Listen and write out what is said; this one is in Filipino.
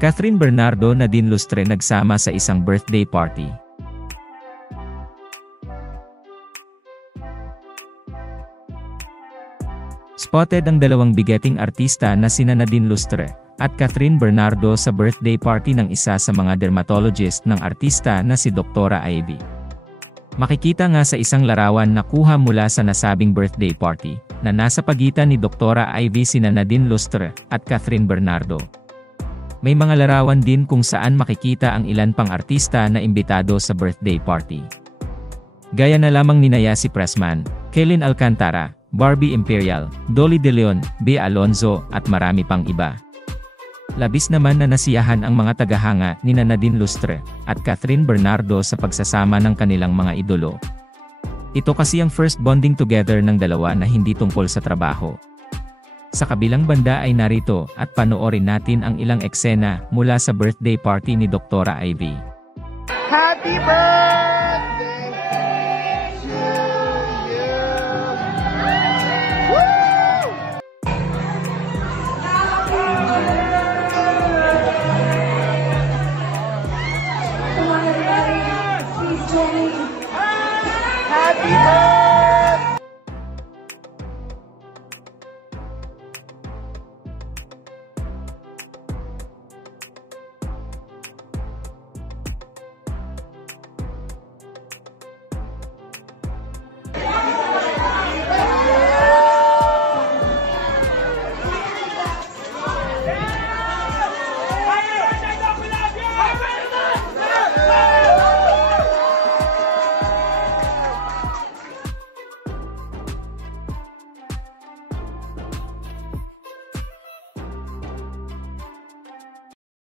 Catherine Bernardo Nadine Lustre nagsama sa isang birthday party. Spotted ang dalawang bigeting artista na sina Nadine Lustre at Catherine Bernardo sa birthday party ng isa sa mga dermatologist ng artista na si Dr. Ivy. Makikita nga sa isang larawan na kuha mula sa nasabing birthday party, na nasa pagitan ni Dr. Ivy sina Nadine Lustre at Catherine Bernardo. May mga larawan din kung saan makikita ang ilan pang artista na imbitado sa birthday party. Gaya na lamang ni Yasi Pressman, Kellen Alcantara, Barbie Imperial, Dolly De Leon, Bea Alonzo at marami pang iba. Labis naman na nasiyahan ang mga tagahanga ni Nadine Lustre at Catherine Bernardo sa pagsasama ng kanilang mga idolo. Ito kasi ang first bonding together ng dalawa na hindi tungkol sa trabaho. Sa kabilang banda ay narito at panoorin natin ang ilang eksena mula sa birthday party ni Dr. Ivy. Happy birthday!